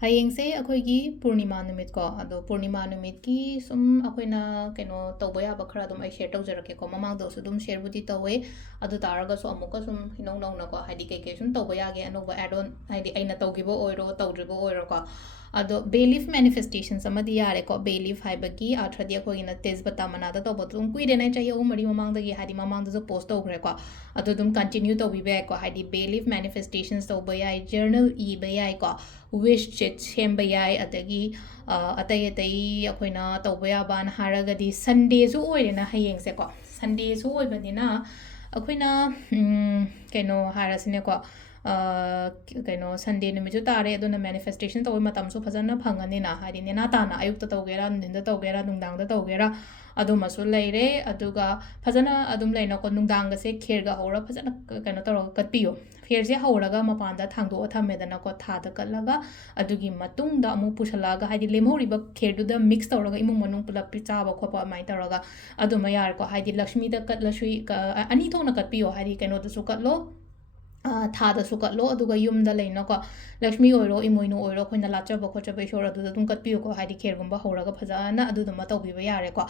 ꯍꯌꯦꯡꯁꯦ ꯑꯩꯈꯣꯏꯒꯤ ꯄꯨꯔꯅꯤꯃꯥ ꯅꯨꯃꯤꯠꯀꯣ ꯑꯗꯣ ꯄꯨꯔꯅꯤꯃꯥ ꯅꯨꯃꯤꯠꯀꯤ ꯁꯨꯝ ꯑꯩꯈꯣꯏꯅ ꯀꯩꯅꯣ ꯇꯧꯕ ꯌꯥꯕ ꯈꯔ ꯑꯗꯨꯝ ꯑꯩ ꯁꯦꯌꯔ ꯇꯧꯖꯔꯛꯀꯦꯀꯣ ꯃꯃꯥꯡꯗꯁꯨ ꯑꯗꯨꯝ ꯁꯦꯌꯔꯕꯨꯗꯤ ꯇꯧꯋꯦ ꯑꯗꯨ ꯇꯥꯔꯒꯁꯨ ꯑꯃꯨꯛꯀ ꯁꯨꯝ ꯏꯅꯧ ꯅꯧꯅꯀꯣ ꯍꯥꯏꯗꯤ ꯀꯩ ꯁꯨꯝ ꯇꯧꯕ ꯌꯥꯒꯦ ꯑꯅꯧꯕ ꯑꯦꯗ ꯑꯣꯟ ꯍꯥꯏꯗꯤ ꯑꯩꯅ ꯇꯧꯈꯤꯕ ꯑꯣꯏꯔꯣ ꯇꯧꯗ꯭ꯔꯤꯕ ꯑꯣꯏꯔꯣꯀꯣ ꯑꯗꯣ ꯕꯦꯂꯤꯐ ꯃꯦꯅꯤꯐꯦꯁꯇꯦꯁꯟꯁ ꯑꯃꯗꯤ ꯌꯥꯔꯦꯀꯣ ꯕꯦꯂꯤꯐ ꯍꯥꯏꯕꯒꯤ ꯑꯥꯔꯊ꯭ꯔꯗꯤ ꯑꯩꯈꯣꯏꯒꯤꯅ ꯇꯦꯖꯕꯇꯥ ꯃꯅꯥꯗ ꯇꯧꯕꯗꯣ ꯑꯗꯨꯝ ꯀꯨꯏꯔꯦꯅꯦ ꯆꯍꯤ 3-4 ꯃꯃꯥꯡꯗꯒꯤ ꯍꯥꯏꯗꯤ ꯃꯃꯥꯡꯗꯁꯨ ꯄꯣꯁꯠ ꯇꯧꯈ꯭ꯔꯦꯀꯣ ꯑꯗꯣ ꯑꯗꯨꯝ ꯀꯟꯇꯤꯟꯌꯨ ꯇꯧꯕꯤꯕ ꯌꯥꯏꯀꯣ ꯍꯥꯏꯗꯤ ꯕꯦꯂꯤꯐ ꯃꯦꯅꯤꯐꯦꯁꯇꯦꯁꯟꯁ ꯇꯧꯕ ꯌꯥꯏ ꯖꯔꯅꯦꯜ ꯏꯕ ꯌꯥꯏꯀꯣ ꯋꯤꯁ ꯆꯤꯠ ꯁꯦꯝꯕ ꯌꯥꯏ ꯑꯗꯒꯤ ꯑꯇꯩ ꯑꯩꯈꯣꯏꯅ ꯇꯧꯕ ꯌꯥꯕꯅ ꯍꯥꯏꯔꯒꯗꯤ ꯁꯟꯗꯦꯁꯨ ꯑꯣꯏꯔꯦꯅ ꯍꯌꯦꯡꯁꯦꯀꯣ ꯁꯟꯗꯦꯁꯨ ꯑꯣꯏꯕꯅꯤꯅ ꯑꯩꯈꯣꯏꯅ ꯀꯩꯅꯣ ꯍꯥꯏꯔꯁꯤꯅꯦꯀꯣ ꯀꯩꯅꯣ ꯁꯟꯗꯦ ꯅꯨꯃꯤꯠꯁꯨ ꯇꯥꯔꯦ ꯑꯗꯨꯅ ꯃꯦꯅꯤꯐꯦꯁꯇꯦꯁꯟ ꯇꯧꯕ ꯃꯇꯝꯁꯨ ꯐꯖꯅ ꯐꯪꯉꯅꯤꯅ ꯍꯥꯏꯗꯤ ꯅꯦꯅꯥ ꯇꯥꯅ ꯑꯌꯨꯛꯇ ꯇꯧꯒꯦꯔꯥ ꯅꯨꯡꯊꯤꯟꯗ ꯇꯧꯒꯦꯔꯥ ꯅꯨꯡꯗꯥꯡꯗ ꯇꯧꯒꯦꯔꯥ ꯑꯗꯨꯃꯁꯨ ꯂꯩꯔꯦ ꯑꯗꯨꯒ ꯐꯖꯅ ꯑꯗꯨꯝ ꯂꯩꯅꯀꯣ ꯅꯨꯡꯗꯥꯡꯒꯁꯦ ꯈꯦꯔꯒ ꯍꯧꯔ ꯐꯖꯅ ꯀꯩꯅꯣ ꯇꯧꯔꯒ ꯀꯠꯄꯤꯌꯣ ꯈꯦꯔꯁꯦ ꯍꯧꯔꯒ ꯃꯄꯥꯟꯗ ꯊꯥꯡꯗꯣꯛꯑ ꯊꯝꯃꯦꯗꯅꯀꯣ ꯊꯥꯗ ꯀꯠꯂꯒ ꯑꯗꯨꯒꯤ ꯃꯇꯨꯡꯗ ꯑꯃꯨꯛ ꯄꯨꯁꯜꯂꯛꯑꯒ ꯍꯥꯏꯗꯤ ꯂꯦꯝꯍꯧꯔꯤꯕ ꯈꯦꯔꯗꯨꯗ ꯃꯤꯛꯁ ꯇꯧꯔꯒ ꯏꯃꯨꯡ ꯃꯅꯨꯡ ꯄꯨꯂꯞ ꯆꯥꯕ ꯈꯣꯠꯄ ꯑꯗꯨꯃꯥꯏꯅ ꯇꯧꯔꯒ ꯑꯗꯨꯃ ꯌꯥꯔꯦꯀꯣ ꯍꯥꯏꯗꯤ ꯂꯛꯁꯃꯤꯗ ꯀꯠꯂꯁꯨ ꯑꯅꯤ ꯊꯣꯛꯅ ꯀꯠꯄꯤꯌꯣ ꯍꯥꯏꯗꯤ ꯀꯩꯅꯣꯗꯁꯨ ꯀꯠꯂꯣ ꯊꯥꯗꯁꯨ ꯀꯠꯂꯣ ꯑꯗꯨꯒ ꯌꯨꯝꯗ ꯂꯩꯅꯀꯣ ꯂꯛꯁꯃꯤ ꯑꯣꯏꯔꯣ ꯏꯃꯣꯏꯅꯨ ꯑꯣꯏꯔꯣ ꯑꯩꯈꯣꯏꯅ ꯂꯥꯠꯆꯕ ꯈꯣꯠꯆꯕ ꯏꯁꯣꯔ ꯑꯗꯨꯗ ꯑꯗꯨꯝ ꯀꯠꯄꯤꯌꯨꯀꯣ ꯍꯥꯏꯗꯤ ꯈꯦꯔꯒꯨꯝꯕ ꯍꯧꯔꯒ ꯐꯖꯅ ꯑꯗꯨꯗꯨꯃ ꯇꯧꯕꯤꯕ ꯌꯥꯔꯦꯀꯣ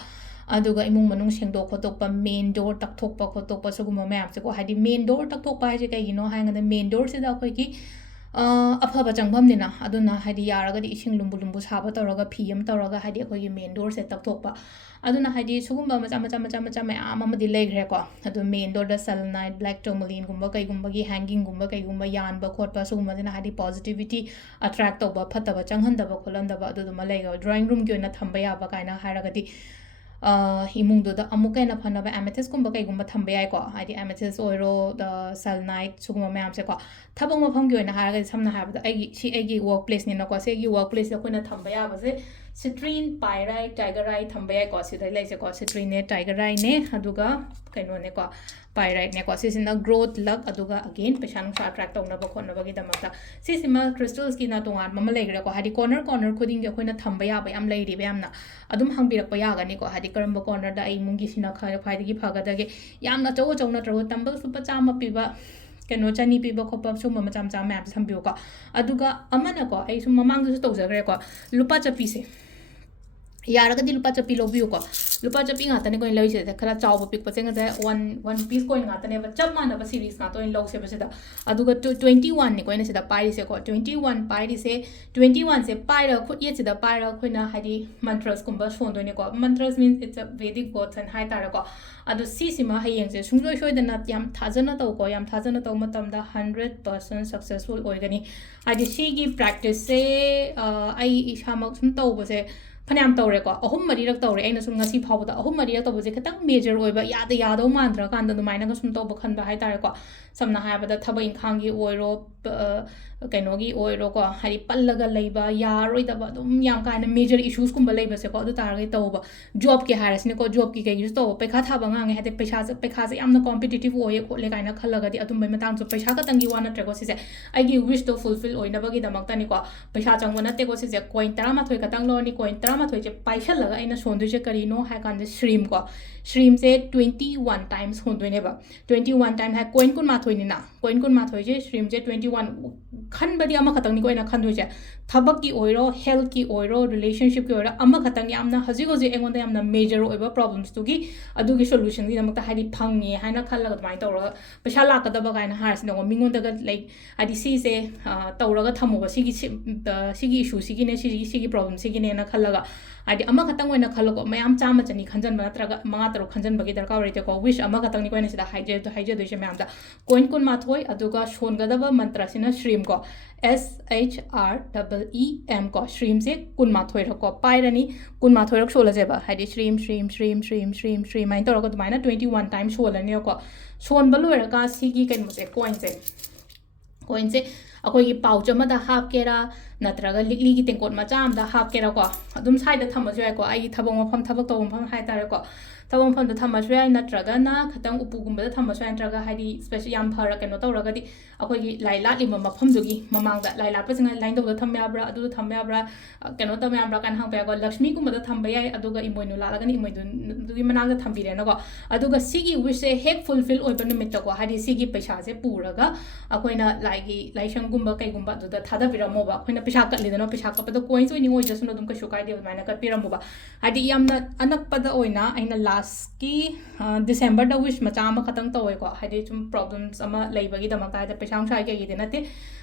ꯑꯗꯨꯒ ꯏꯃꯨꯡ ꯃꯅꯨꯡ ꯁꯦꯡꯗꯣꯛ ꯈꯣꯠꯇꯣꯛꯄ ꯃꯦꯟ ꯗꯣꯔ ꯇꯛꯊꯣꯛꯄ ꯈꯣꯠꯇꯣꯛꯄ ꯁꯤꯒꯨꯝꯕ ꯃꯌꯥꯝꯁꯦꯀꯣ ꯍꯥꯏꯗꯤ ꯃꯦꯟ ꯗꯣꯔ ꯇꯛꯊꯣꯛꯄ ꯍꯥꯏꯁꯦ ꯀꯩꯒꯤꯅꯣ ꯍꯥꯏꯔꯒꯅ ꯃꯦꯟ ꯗꯣꯔꯁꯤꯗ ꯑꯩꯈꯣꯏꯒꯤ ꯑꯐꯕ ꯆꯪꯐꯝꯅꯤꯅ ꯑꯗꯨꯅ ꯍꯥꯏꯗꯤ ꯌꯥꯔꯒꯗꯤ ꯏꯁꯤꯡ lumbu lumbu ꯁꯥꯕ ꯇꯧꯔꯒ ꯐꯤ ꯑꯃ ꯇꯧꯔꯒ ꯍꯥꯏꯗꯤ ꯑꯩꯈꯣꯏꯒꯤ ꯃꯦꯟ ꯗꯣꯔꯁꯦ ꯇꯛꯊꯣꯛꯄ ꯑꯗꯨꯅ ꯍꯥꯏꯗꯤ ꯁꯤꯒꯨꯝꯕ ꯃꯆꯥ ꯃꯌꯥꯝ ꯑꯃꯗꯤ ꯂꯩꯈ꯭ꯔꯦꯀꯣ ꯑꯗꯨ ꯃꯦꯟ ꯗꯣꯔꯗ ꯁꯦꯂꯦꯅꯥꯏꯠ ꯕ꯭ꯂꯦꯛ ꯇꯣꯔꯃꯂꯤꯟꯒꯨꯝꯕ ꯀꯩꯒꯨꯝꯕꯒꯤ ꯍꯦꯡꯒꯤꯡꯒꯨꯝꯕ ꯀꯩꯒꯨꯝꯕ ꯌꯥꯟꯕ ꯈꯣꯠꯄ ꯁꯤꯒꯨꯝꯕꯁꯤꯅ ꯍꯥꯏꯗꯤ ꯄꯣꯖꯤꯇꯤꯕꯤꯇꯤ ꯑꯇ꯭ꯔꯦꯛ ꯇꯧꯕ ꯐꯠꯇꯕ ꯆꯪꯍꯟꯗꯕ ꯈꯣꯠꯍꯟꯗꯕ ꯑꯗꯨꯗꯨꯃ ꯂꯩꯒ ꯗ꯭ꯔꯣꯌꯤꯡ ꯔꯨꯝꯒꯤ ꯑꯣꯏꯅ ꯊꯝꯕ ꯌꯥꯕ ꯀꯥꯏꯅ ꯍꯥꯏꯔꯒꯗꯤ ꯏꯃꯨꯡꯗꯨꯗ ꯑꯃꯨꯛꯀ ꯍꯦꯟꯅ ꯐꯅꯕ ꯑꯦꯃꯦꯊꯤꯁꯀꯨꯝꯕ ꯀꯩꯒꯨꯝꯕ ꯊꯝꯕ ꯌꯥꯏꯀꯣ ꯍꯥꯏꯗꯤ ꯑꯦꯃꯦꯊꯤꯁ ꯑꯣꯏꯔꯣ ꯁꯦꯂꯦꯅꯥꯏꯠ ꯁꯤꯒꯨꯝꯕ ꯃꯌꯥꯝꯁꯦꯀꯣ ꯊꯕꯛ ꯃꯐꯝꯒꯤ ꯑꯣꯏꯅ ꯍꯥꯏꯔꯒꯗꯤ ꯁꯝꯅ ꯍꯥꯏꯔꯕꯗ ꯑꯩꯒꯤ ꯋꯔꯛ ꯄ꯭लेꯁꯅꯤꯅꯀꯣ ꯁꯤꯒꯤ ꯋꯔꯛ ꯄ꯭लेꯁꯁꯤꯗ ꯑꯩꯈꯣꯏꯅ ꯊꯝꯕ ꯌꯥꯕꯁꯦ ꯁꯤꯇ꯭ꯔꯤꯟ ꯄꯥꯏꯔꯥꯏꯠ ꯇꯥꯏꯒꯔꯥꯏꯠ ꯊꯝꯕ ꯌꯥꯏꯀꯣ ꯁꯤꯗ ꯂꯩꯁꯦꯀꯣ ꯁꯤꯇ꯭ꯔꯤꯟꯅꯦ ꯇꯥꯏꯒꯔꯥꯏꯅꯦ ꯑꯗꯨꯒ ꯀꯩꯅꯣꯅꯦꯀꯣ ꯄꯥꯏꯔꯥꯏꯠꯅꯦꯀꯣ ꯁꯤꯁꯤꯅ ꯒ꯭ꯔꯣꯊ ꯂꯛ ꯑꯗꯨꯒ ꯑꯒꯦꯟ ꯄꯩꯁꯥ ꯅꯨꯡꯁꯥ ꯑꯇ꯭ꯔꯦꯛ ꯇꯧꯅꯕ ꯈꯣꯠꯅꯕꯒꯤꯗꯃꯛꯇ ꯁꯤꯁꯤꯃ crystalsꯀꯤꯅ ꯇꯣꯉꯥꯟꯕ ꯑꯃ ꯂꯩꯈ꯭ꯔꯦꯀꯣ ꯍꯥꯏꯗꯤ ꯀꯣꯔꯅꯔ ꯈꯨꯗꯤꯡꯒꯤ ꯑꯩꯈꯣꯏꯅ ꯊꯝꯕ ꯌꯥꯕ ꯌꯥꯝ ꯂꯩꯔꯤꯕ ꯌꯥꯝꯅ ꯑꯗꯨꯝ ꯍꯪꯕꯤꯔꯛꯄ ꯌꯥꯒꯅꯤꯀꯣ ꯍꯥꯏꯗꯤ ꯀꯔꯝꯕ ꯀꯣꯔꯅꯔꯗ ꯑꯩ ꯏꯃꯨꯡꯒꯤ ꯁꯤꯅ ꯈ꯭ꯋꯥꯏꯗꯒꯤ ꯐꯒꯗꯒꯦ ꯌꯥꯝꯅ ꯑꯆꯧ ꯅꯠꯇ꯭ꯔꯒ ꯇꯝꯕꯜ ꯂꯨꯄꯥ 100 ꯄꯤꯕ ꯀꯩꯅꯣ 200 ꯄꯤꯕ ꯈꯣꯠꯄ ꯁꯤꯒꯨꯝꯕ ꯃꯆꯥ ꯃꯌꯥꯝꯁꯦ ꯊꯝꯕꯤꯌꯨꯀꯣ ꯑꯗꯨꯒ ꯑꯃꯅꯀꯣ ꯑꯩ ꯁꯨꯝ ꯃꯃꯥꯡꯗꯁꯨ ꯇꯧꯖꯈ꯭ꯔꯦꯀꯣ ꯂꯨꯄꯥ ꯆꯞꯄꯤꯁꯦ ꯌꯥꯔꯒꯗꯤ ꯂꯨꯄꯥ ꯆꯞꯄꯤ ꯂꯧꯕꯤꯌꯨꯀꯣ ꯂꯨꯄꯥ ꯆꯞꯄꯤ ꯉꯥꯛꯇꯅꯦ ꯑꯩꯈꯣꯏꯅ ꯂꯧꯔꯤꯁꯤꯗ ꯈꯔ ꯆꯥꯎꯕ ꯄꯤꯛꯄꯁꯦ ꯉꯁꯥꯏ ꯋꯥꯟ ꯄꯤꯁ ꯀꯣꯏꯟ ꯉꯥꯛꯇꯅꯦꯕ ꯆꯞ ꯃꯥꯟꯅꯕ ꯁꯤꯔꯤꯁ ꯉꯥꯛꯇ ꯑꯣꯏꯅ ꯂꯧꯁꯦꯕ ꯁꯤꯗ ꯑꯗꯨꯒ 21ꯅꯤꯀꯣ ꯑꯩꯅ ꯁꯤꯗ ꯄꯥꯏꯔꯤꯁꯦꯀꯣ 21 ꯄꯥꯏꯔꯤꯁꯦ 21ꯁꯦ ꯄꯥꯏꯔꯒ ꯈꯨꯠ ꯌꯦꯠꯁꯤꯗ ꯄꯥꯏꯔꯒ ꯑꯩꯈꯣꯏꯅ ꯍꯥꯏꯗꯤ ꯃꯟꯇ꯭ꯔꯁꯀꯨꯝꯕ ꯁꯣꯟꯗꯣꯏꯅꯦꯀꯣ ꯃꯟꯇ꯭ꯔꯁ ꯃꯤꯟꯁ ꯏꯠꯁ ꯑ ꯚꯦꯗꯤꯛ ꯒꯣꯗꯁ ꯍꯥꯏꯅ ꯍꯥꯏꯇꯥꯔꯦꯀꯣ ꯑꯗꯣ ꯁꯤꯁꯤꯃ ꯍꯌꯦꯡꯁꯦ ꯁꯨꯡꯁꯣꯏ ꯁꯣꯏꯗꯅ ꯌꯥꯝ ꯊꯥꯖꯅ ꯇꯧꯀꯣ ꯌꯥꯝ ꯊꯥꯖꯅ ꯇꯧꯕ ꯃꯇꯝꯗ 100% ꯁꯛꯁꯦꯁꯐꯨꯜ ꯑꯣꯏꯒꯅꯤ ꯍꯥꯏꯗꯤ ꯁꯤꯒꯤ ꯄ꯭ꯔꯦꯛꯇꯤꯁꯁꯦ ꯑꯩ ꯏꯁꯥꯃꯛ ꯁꯨꯝ ꯇꯧꯕꯁꯦ ꯐꯅꯌꯥꯝ ꯇꯧꯔꯦꯀꯣ 3-4ꯔꯛ ꯇꯧꯔꯦ ꯑꯩꯅ ꯁꯨꯝ ꯉꯁꯤ ꯐꯥꯎꯕꯗ 3-4ꯔꯛ ꯇꯧꯕꯁꯦ ꯈꯤꯇꯪ ꯃꯦꯖꯔ ꯑꯣꯏꯕ ꯌꯥꯗꯧ ꯃꯥꯟꯗ꯭ꯔꯀꯥꯟꯗ ꯑꯗꯨꯃꯥꯏꯅꯒ ꯁꯨꯝ ꯇꯧꯕ ꯈꯟꯕ ꯍꯥꯏꯇꯥꯔꯦꯀꯣ ꯁꯝꯅ ꯍꯥꯏꯔꯕꯗ ꯊꯕꯛ ꯏꯪꯈꯥꯡꯒꯤ ꯑꯣꯏꯔꯣ ꯀꯩꯅꯣꯒꯤ ꯑꯣꯏꯔꯣꯀꯣ ꯍꯥꯏꯗꯤ ꯄꯜꯂꯒ ꯂꯩꯕ ꯌꯥꯔꯣꯏꯗꯕ ꯑꯗꯨꯝ ꯌꯥꯝ ꯀꯥꯏꯅ ꯃꯦꯖꯔ ꯏꯁꯨꯁꯀꯨꯝꯕ ꯂꯩꯕꯁꯦꯀꯣ ꯑꯗꯨ ꯇꯥꯔꯒꯗꯤ ꯇꯧꯕ ꯖꯣꯕꯀꯤ ꯍꯥꯏꯔꯁꯤꯅꯦꯀꯣ ꯖꯣꯕꯀꯤ ꯀꯩꯒꯤꯁꯨ ꯇꯧꯕ ꯄꯩꯈꯥ ꯊꯥꯕ ꯉꯥꯡꯉꯦ ꯍꯥꯏꯗꯤ ꯄꯩꯈꯥꯁꯦ ꯌꯥꯝꯅ ꯀꯣꯝꯄꯤꯇꯤꯇꯤቭ ꯑꯣꯏꯌꯦ ꯈꯣꯠꯂꯦ ꯀꯥꯏꯅ ꯈꯜꯂꯒꯗꯤ ꯑꯗꯨꯝꯕꯩ ꯃꯇꯥꯡꯁꯨ ꯄꯩꯁꯥ ꯈꯛꯇꯪꯒꯤ ꯋꯥ ꯅꯠꯇ꯭ꯔꯦꯀꯣ ꯁꯤꯁꯦ ꯑꯩꯒꯤ ꯋꯤꯁꯇꯣ ꯐꯨꯜꯐꯤꯜ ꯑꯣꯏꯅꯕꯒꯤꯗꯃꯛꯇꯅꯤꯀꯣ ꯄꯩꯁꯥ ꯆꯪꯕ ꯅꯠꯇꯦꯀꯣ ꯁꯤꯁꯦ ꯀꯣꯏꯟ 11 ꯈꯛꯇꯪ ꯂꯧꯔꯅꯤ ꯀꯣꯏꯟ 11ꯁꯦ ꯄꯥꯏꯁꯜꯂꯒ ꯑꯩꯅ ꯁꯣꯟꯗꯣꯏꯁꯦ ꯀꯔꯤꯅೋ ꯍꯥꯏ ꯀꯥꯟꯗ ꯁ꯭ꯔꯤꯝꯀꯣ ꯁ꯭ꯔꯤꯝꯁꯦ 21 टाइम्स होंदोइनेबा 21 टाइम है कोइन कुन माथोइनिना कोइन कुन माथोइजे स्ट्रीमजे 21 खनबदी अमा खतंगनी कोइना खनदोइजे थबक की ओइरो हेल्थ की ओइरो रिलेशनशिप की ओइरो अमा खतंग यामना हजिग एंगोंदा यामना मेजर ओइबा प्रॉब्लम्स तुगी अदुगी सोल्यूशन गी नमक्ता हादि फंगे हाइना खल्लगा दमाइ तौरगा पैसा लाकदबा गाइना हारसिनगो मिंगोंदगा लाइक हादि सीसे तौरगा थमोबा सिगी इशू सिगी प्रॉब्लम सिगिनेना खल्लगा हादि अमा खतंग ओइना खल्लको मयाम चामा चनी खंजन नत्रगा मंगा तरो खंजन बगी दरकार ओइतेको विश अमा खतंग नि कोइना सिदा हाइजे मैम कोइन कुन माथोय अदुगा सोनगदबा मंत्र सिना श्रीम को SHREEM को श्रीम से कुन माथोय रको पाइरनी कुन माथोय रक सोलजेबा हाइदि श्रीम माइन तोरको दुमाइना 21 टाइम सोलनेको सोन बलोरका सिगी कैनोसे कोइन से अखोई पाउच अमदा हापकेरा नत्रगा लिगली की तेंकोट मचा अमदा हापकेरा को अदुम साइड थमजु याको आई थबक मफम थबक तो मफम हाइतारेको ꯊꯕꯛ ꯃꯐꯝꯗ ꯊꯝꯃꯁꯨ ꯌꯥꯏ ꯅꯠꯇ꯭ꯔꯒꯅ ꯈꯤꯇꯪ ꯎꯄꯨꯒꯨꯝꯕꯗ ꯊꯝꯃꯁꯨ ꯌꯥꯏ ꯅꯠꯇ꯭ꯔꯒ ꯍꯥꯏꯗꯤ ꯁ꯭ꯄꯦꯁꯤꯌꯦꯜ ꯌꯥꯝ ꯐꯔ ꯀꯩꯅꯣ ꯇꯧꯔꯒꯗꯤ ꯑꯩꯈꯣꯏꯒꯤ ꯂꯥꯏ ꯂꯥꯠꯂꯤꯕ ꯃꯐꯝꯗꯨꯒꯤ ꯃꯃꯥꯡꯗ ꯂꯥꯏ ꯂꯥꯠꯄꯁꯤꯡ ꯂꯥꯏꯟꯗꯧꯗ ꯊꯝꯕ ꯌꯥꯕ꯭ꯔꯥ ꯑꯗꯨꯗ ꯊꯝꯕ ꯌꯥꯕ꯭ꯔꯥ ꯀꯩꯅꯣ ꯇꯧꯕ ꯌꯥꯕ꯭ꯔꯥ ꯀꯥꯏꯅ ꯍꯪꯕ ꯌꯥꯏꯀꯣ ꯂꯛꯁꯃꯤꯒꯨꯝꯕꯗ ꯊꯝꯕ ꯌꯥꯏ ꯑꯗꯨꯒ ꯏꯃꯣꯏꯅꯨ ꯂꯥꯠꯂꯒꯅ ꯏꯃꯣꯏꯅꯨꯗꯨꯒꯤ ꯃꯅꯥꯛꯇ ꯊꯝꯕꯤꯔꯦꯅꯀꯣ ꯑꯗꯨꯒ ꯁꯤꯒꯤ ꯋꯤꯁꯁꯦ ꯍꯦꯛ ꯐꯨꯜꯐꯤꯜ ꯑꯣꯏꯕ ꯅꯨꯃꯤꯠꯇꯀꯣ ꯍꯥꯏꯗꯤ ꯁꯤꯒꯤ ꯄꯩꯁꯥꯁꯦ ꯄꯨꯔꯒ ꯑꯩꯈꯣꯏꯅ ꯂꯥꯏꯒꯤ ꯂꯥꯏꯁꯪꯒꯨꯝꯕ ꯀꯩꯒꯨꯝꯕ ꯑꯗꯨꯗ ꯊꯥꯗꯕꯤꯔꯝꯃꯣꯕ ꯑꯩꯈꯣꯏꯅ ꯄꯩꯁꯥ ꯀꯠꯂꯤꯗꯅ ꯄꯩꯁꯥ ꯀꯠꯄꯗ ꯀꯣꯏꯟꯁ ꯑꯣꯏꯅꯤꯡ ꯑꯣꯏꯖꯁꯅꯨ ꯑꯗꯨꯝ ꯀꯩꯁꯨ ꯀꯥꯏꯗꯦ ꯑꯗꯨꯃꯥꯏꯅ ꯀꯠꯄꯤꯔꯝꯃꯣꯕ ꯍꯥꯏꯗꯤ ꯌꯥꯝꯅ ꯑꯅꯛꯄꯗ ꯑꯣꯏꯅ ꯑꯩꯅ ꯂꯥꯁꯀꯤ ꯗꯤꯁꯦꯝꯕꯔꯗ ꯋꯤꯁ ꯃꯆꯥ ꯑꯃꯈꯛꯇꯪ ꯇꯧꯋꯦꯀꯣ ꯍꯥꯏꯗꯤ ꯁꯨꯝ ꯄ꯭ꯔꯣꯕ꯭ꯂꯦꯝꯁ ꯑꯃ ꯂꯩꯕꯒꯤꯗꯃꯛꯇ ꯍꯥꯏꯗꯤ ꯄꯩꯁꯥ ꯅꯨꯡꯁꯥꯒꯤ ꯀꯩꯒꯤꯗꯤ ꯅꯠꯇꯦ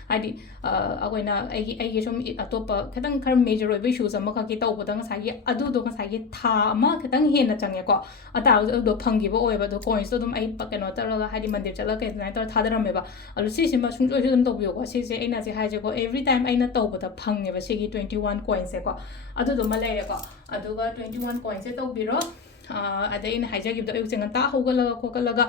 ꯍꯥꯏꯗꯤ ꯑꯩꯈꯣꯏꯅ ꯑꯩꯒꯤ ꯁꯨꯝ ꯑꯇꯣꯞꯄ ꯈꯤꯇꯪ ꯈꯔ ꯃꯦꯖꯔ ꯑꯣꯏꯕ ꯏꯁꯨꯁ ꯑꯃꯈꯛꯀꯤ ꯇꯧꯕꯗ ꯉꯁꯥꯏꯒꯤ ꯑꯗꯨꯗꯣ ꯉꯁꯥꯏꯒꯤ ꯊꯥ ꯑꯃ ꯈꯤꯇꯪ ꯍꯦꯟꯅ ꯆꯪꯉꯦꯀꯣ ꯑꯇꯥꯔꯒꯁꯨ ꯑꯗꯨꯗꯣ ꯐꯪꯈꯤꯕ ꯑꯣꯏꯕ ꯑꯗꯣ ꯀꯣꯏꯟꯁꯇꯣ ꯑꯗꯨꯝ ꯑꯩ ꯀꯩꯅꯣ ꯇꯧꯔꯒ ꯍꯥꯏꯗꯤ ꯃꯟꯗꯤꯔ ꯆꯠꯂꯒ ꯀꯩ ꯑꯗꯨꯃꯥꯏꯅ ꯇꯧꯔꯒ ꯊꯥꯗꯔꯝꯃꯦꯕ ꯑꯗꯣ ꯁꯤꯁꯤꯃ ꯁꯨꯡꯁꯣꯏꯁꯨ ꯑꯗꯨꯝ ꯇꯧꯕꯤꯌꯣꯀꯣ ꯁꯤꯁꯦ ꯑꯩꯅ ꯍꯧꯖꯤꯛ ꯍꯥꯏꯁꯦꯀꯣ ꯑꯦꯕ꯭ꯔꯤ ꯇꯥꯏꯝ ꯑꯩꯅ ꯇꯧꯕꯗ ꯐꯪꯉꯦꯕ ꯁꯤꯒꯤ 21 ꯀꯣꯏꯟꯁꯦꯀꯣ ꯑꯗꯨꯗꯨꯃ ꯂꯩꯔꯦꯀꯣ ꯑꯗꯨꯒ 21 ꯀꯣꯏꯟꯁꯦ ꯇꯧꯕꯤꯔꯣ ꯑꯗꯩ ꯑꯩꯅ ꯍꯥꯏꯖꯈꯤꯕꯗꯣ ꯑꯌꯨꯛꯁꯦ ꯉꯟꯇꯥ ꯍꯧꯒꯠꯂꯒ ꯈꯣꯠꯀꯠꯂꯒ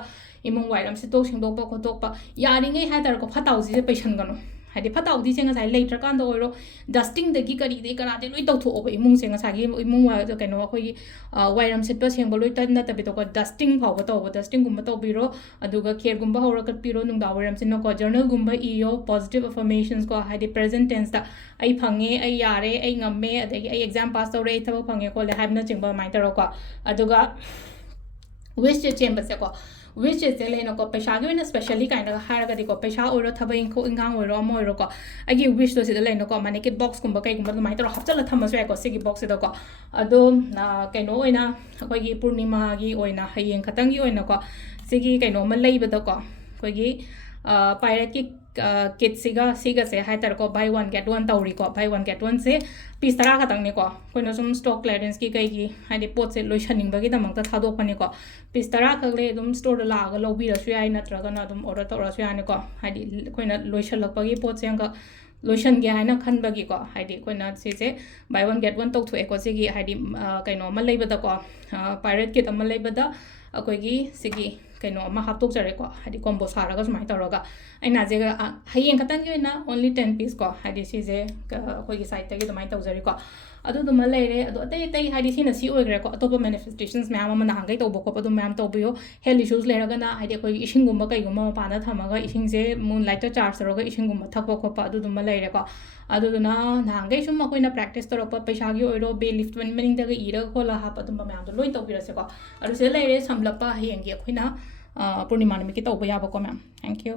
ꯏꯃꯨꯡ ꯋꯥꯏꯔꯝ ꯁꯤꯠꯇꯣꯛ ꯁꯦꯡꯗꯣꯛꯄ ꯈꯣꯠꯇꯣꯛꯄ ꯌꯥꯔꯤꯉꯩ ꯍꯥꯏꯇꯥꯔꯦꯀꯣ ꯐꯠꯇ ꯍꯥꯎꯊꯤꯁꯦ ꯄꯩꯁꯟꯒꯅꯨ ꯍꯥꯏꯗꯤ ꯐꯠꯇ ꯍꯥꯎꯊꯤꯁꯦ ꯉꯁꯥꯏ ꯂꯩꯇ꯭ꯔꯀꯥꯟꯗ ꯑꯣꯏꯔꯣ ꯗꯁꯇꯤꯡꯗꯒꯤ ꯀꯔꯤꯗꯒꯤ ꯀꯔꯥꯗꯩ ꯂꯣꯏ ꯇꯧꯊꯣꯛꯑꯣꯕ ꯏꯃꯨꯡꯁꯦ ꯉꯁꯥꯏꯒꯤ ꯏꯃꯨꯡ ꯀꯩꯅꯣ ꯑꯩꯈꯣꯏꯒꯤ ꯋꯥꯏꯔꯝ ꯁꯤꯠꯄ ꯁꯦꯡꯕ ꯂꯣꯏ ꯅꯠꯇꯕꯤꯗꯀꯣ ꯗꯁꯇꯤꯡ ꯐꯥꯎꯕ ꯇꯧꯕ ꯗꯁꯇꯤꯡꯒꯨꯝꯕ ꯇꯧꯕꯤꯔꯣ ꯑꯗꯨꯒ ꯈꯦꯔꯒꯨꯝꯕ ꯍꯧꯔ ꯀꯠꯄꯤꯔꯣ ꯅꯨꯡꯗꯥꯡ ꯋꯥꯏꯔꯝꯁꯤꯅꯀꯣ ꯖꯔꯅꯦꯜꯒꯨꯝꯕ ꯏꯌꯣ ꯄꯣꯖꯤꯇꯤቭ ꯑꯐꯔꯃꯦꯁꯟꯁ ꯀꯣ ꯍꯥꯏꯗꯤ ꯄ꯭ꯔꯦꯖꯦꯟ ꯇꯦꯟꯁꯇ ꯑꯩ ꯐꯪꯉꯦ ꯑꯩ ꯌꯥꯔꯦ ꯑꯩ ꯉꯝꯃꯦ ꯑꯗꯒꯤ ꯑꯩ ꯑꯦꯛꯖꯥꯝ ꯄꯥꯁ ꯇꯧꯔꯦ ꯑꯩ ꯊꯕꯛ ꯐꯪꯉꯦ ꯈꯣꯠꯂꯦ ꯍꯥꯏꯕꯅꯆꯤꯡꯕ ꯑꯗꯨꯃꯥꯏꯅ ꯇꯧꯔꯣꯀꯣ ꯑꯗꯨꯒ ꯋꯤꯁꯁꯦ ꯆꯦꯟꯕꯁꯦꯀꯣ ꯋꯤꯁꯁꯦ ꯂꯩꯅꯀꯣ ꯄꯩꯁꯥꯒꯤ ꯑꯣꯏꯅ ꯁ꯭ꯄꯦꯁꯦꯜꯂꯤ ꯀꯥꯏꯅꯒ ꯍꯥꯏꯔꯒꯗꯤꯀꯣ ꯄꯩꯁꯥ ꯑꯣꯏꯔꯣ ꯊꯕꯛ ꯏꯪꯈꯥꯡ ꯑꯣꯏꯔꯣ ꯑꯃ ꯑꯣꯏꯔꯣꯀꯣ ꯑꯩꯒꯤ ꯋꯤꯁꯇꯣ ꯁꯤꯗ ꯂꯩꯅꯀꯣ ꯃꯅꯤꯀꯦꯠ ꯕꯣꯛꯁꯀꯨꯝꯕ ꯀꯩꯒꯨꯝꯕ ꯑꯗꯨꯃꯥꯏꯅ ꯇꯧꯔꯒ ꯍꯥꯞꯆꯤꯜꯂ ꯊꯝꯃꯁꯨ ꯌꯥꯏꯀꯣ ꯁꯤꯒꯤ ꯕꯣꯛꯁꯁꯤꯗꯀꯣ ꯑꯗꯣ ꯀꯩꯅꯣ ꯑꯣꯏꯅ ꯑꯩꯈꯣꯏꯒꯤ ꯄꯨꯔꯅꯤꯃꯥꯒꯤ ꯑꯣꯏꯅ ꯍꯌꯦꯡ ꯈꯛꯇꯪꯒꯤ ꯑꯣꯏꯅꯀꯣ ꯁꯤꯒꯤ ꯀꯩꯅꯣꯃ ꯂꯩꯕꯗꯀꯣ ꯑꯩꯈꯣꯏꯒꯤ ꯄꯥꯏꯔꯦꯠꯀꯤ ꯀꯤꯠꯁꯤꯒ ꯁꯤꯒꯁꯦ ꯍꯥꯏꯇꯥꯔꯦꯀꯣ buy one get one ꯇꯧꯔꯤꯀꯣ buy one get ꯋꯥꯟꯁꯦ piece 10 ꯈꯛꯇꯪꯅꯤꯀꯣ ꯑꯩꯈꯣꯏꯅ ꯁꯨꯝ ꯁ꯭ꯇꯣꯛ ꯀ꯭ꯂꯤꯌꯔꯦꯟꯁꯀꯤ ꯀꯩꯒꯤ ꯍꯥꯏꯗꯤ ꯄꯣꯠꯁꯦ ꯂꯣꯏꯁꯟꯅꯤꯡꯕꯒꯤꯗꯃꯛꯇ ꯊꯥꯗꯣꯛꯄꯅꯤꯀꯣ ꯄꯤꯁ 10 ꯈꯛ ꯂꯩ ꯑꯗꯨꯝ ꯁ꯭ꯇꯣꯔꯗ ꯂꯥꯛꯑꯒ ꯂꯧꯕꯤꯔꯁꯨ ꯌꯥꯏ ꯅꯠꯇ꯭ꯔꯒꯅ ꯑꯗꯨꯝ ꯑꯣꯔꯗꯔ ꯇꯧꯔꯁꯨ ꯌꯥꯅꯤꯀꯣ ꯍꯥꯏꯗꯤ ꯑꯩꯈꯣꯏꯅ ꯂꯣꯏꯁꯜꯂꯛꯄꯒꯤ ꯄꯣꯠꯁꯦ ꯑꯃꯈꯛ ꯂꯣꯏꯁꯟꯒꯦ ꯍꯥꯏꯅ ꯈꯟꯕꯒꯤꯀꯣ ꯍꯥꯏꯗꯤ ꯑꯩꯈꯣꯏꯅ ꯁꯤꯁꯦ ꯕꯥꯏ ꯋꯥꯟ ꯒꯦꯠ ꯋꯥꯟ ꯇꯧꯊꯣꯛꯑꯦꯀꯣ ꯁꯤꯒꯤ ꯍꯥꯏꯗꯤ ꯀꯩꯅꯣ ꯑꯃ ꯂꯩꯕꯗꯀꯣ ꯄꯥꯏꯔꯦꯠ ꯀꯤꯠ ꯑꯃ ꯂꯩꯕꯗ ꯑꯩꯈꯣꯏꯒꯤ ꯁꯤꯒꯤ ꯀꯩꯅꯣ ꯑꯃ ꯍꯥꯞꯇꯣꯛꯆꯔꯦꯀꯣ ꯍꯥꯏꯗꯤ ꯀꯣꯝꯕꯣ ꯁꯥꯔꯒ ꯁꯨꯃꯥꯏꯅ ꯇꯧꯔꯒ ꯑꯩꯅ ꯍꯧꯖꯤꯛ ꯍꯌꯦꯡ ꯈꯛꯇꯪꯒꯤ ꯑꯣꯏꯅ ꯑꯣꯟꯂꯤ 10 ꯄꯤꯁ ꯀꯣ ꯍꯥꯏꯗꯤ ꯁꯤꯁꯦ ꯑꯩꯈꯣꯏꯒꯤ ꯁꯥꯏꯠꯇꯒꯤ ꯑꯗꯨꯃꯥꯏꯅ ꯇꯧꯖꯔꯤꯀꯣ ꯑꯗꯨꯗꯨꯃ ꯂꯩꯔꯦ ꯑꯗꯣ ꯑꯇꯩ ꯑꯇꯩ ꯍꯥꯏꯗꯤ ꯁꯤꯅ ꯁꯤ ꯑꯣꯏꯈ꯭ꯔꯦꯀꯣ ꯑꯇꯣꯞꯄ ꯃꯦꯅꯤꯐꯦꯁꯇꯦꯁꯟꯁ ꯃꯌꯥꯝ ꯑꯃ ꯅꯍꯥꯟꯈꯩ ꯇꯧꯕ ꯈꯣꯠꯄ ꯑꯗꯨꯝ ꯃꯌꯥꯝ ꯇꯧꯕꯤꯌꯣ ꯍꯦꯜꯊ ꯏꯁꯨꯁ ꯂꯩꯔꯒꯅ ꯍꯥꯏꯗꯤ ꯑꯩꯈꯣꯏꯒꯤ ꯏꯁꯤꯡꯒꯨꯝꯕ ꯀꯩꯒꯨꯝꯕ ꯃꯄꯥꯟꯗ ꯊꯝꯃꯒ ꯏꯁꯤꯡꯁꯦ ꯃꯨꯟ ꯂꯥꯏꯠꯇ ꯆꯥꯔꯖ ꯇꯧꯔꯒ ꯏꯁꯤꯡꯒꯨꯝꯕ ꯊꯛꯄ ꯈꯣꯠꯄ ꯑꯗꯨꯗꯨꯃ ꯂꯩꯔꯦꯀꯣ ꯑꯗꯨꯗꯨꯅ ꯅꯍꯥꯟꯈꯩ ꯁꯨꯝ ꯑꯩꯈꯣꯏꯅ ꯄ꯭ꯔꯦꯛꯇꯤꯁ ꯇꯧꯔꯛꯄ ꯄꯩꯁꯥꯒꯤ ꯑꯣꯏꯔꯣ ꯕꯦ ꯂꯤꯐ ꯃꯅꯤꯡꯗꯒ ꯏꯔꯒ ꯈꯣꯠꯂꯒ ꯍꯥꯞꯄ ꯑꯗꯨꯝꯕ ꯃꯌꯥꯝꯗꯣ ꯂꯣꯏ ꯇꯧꯕꯤꯔꯁꯦꯀꯣ ꯑꯗꯨ ꯁꯤꯗ ꯂꯩꯔꯦ ꯁꯝꯂꯞꯄ ꯍꯌꯦꯡꯒꯤ ꯑꯩꯈꯣꯏꯅ ꯄꯨꯔꯅꯤꯃꯥ ꯅꯨꯃꯤꯠꯀꯤ ꯇꯧꯕ ꯌꯥꯕꯀꯣ ꯃꯌꯥꯝ ꯊꯦꯡꯛ ꯌꯨ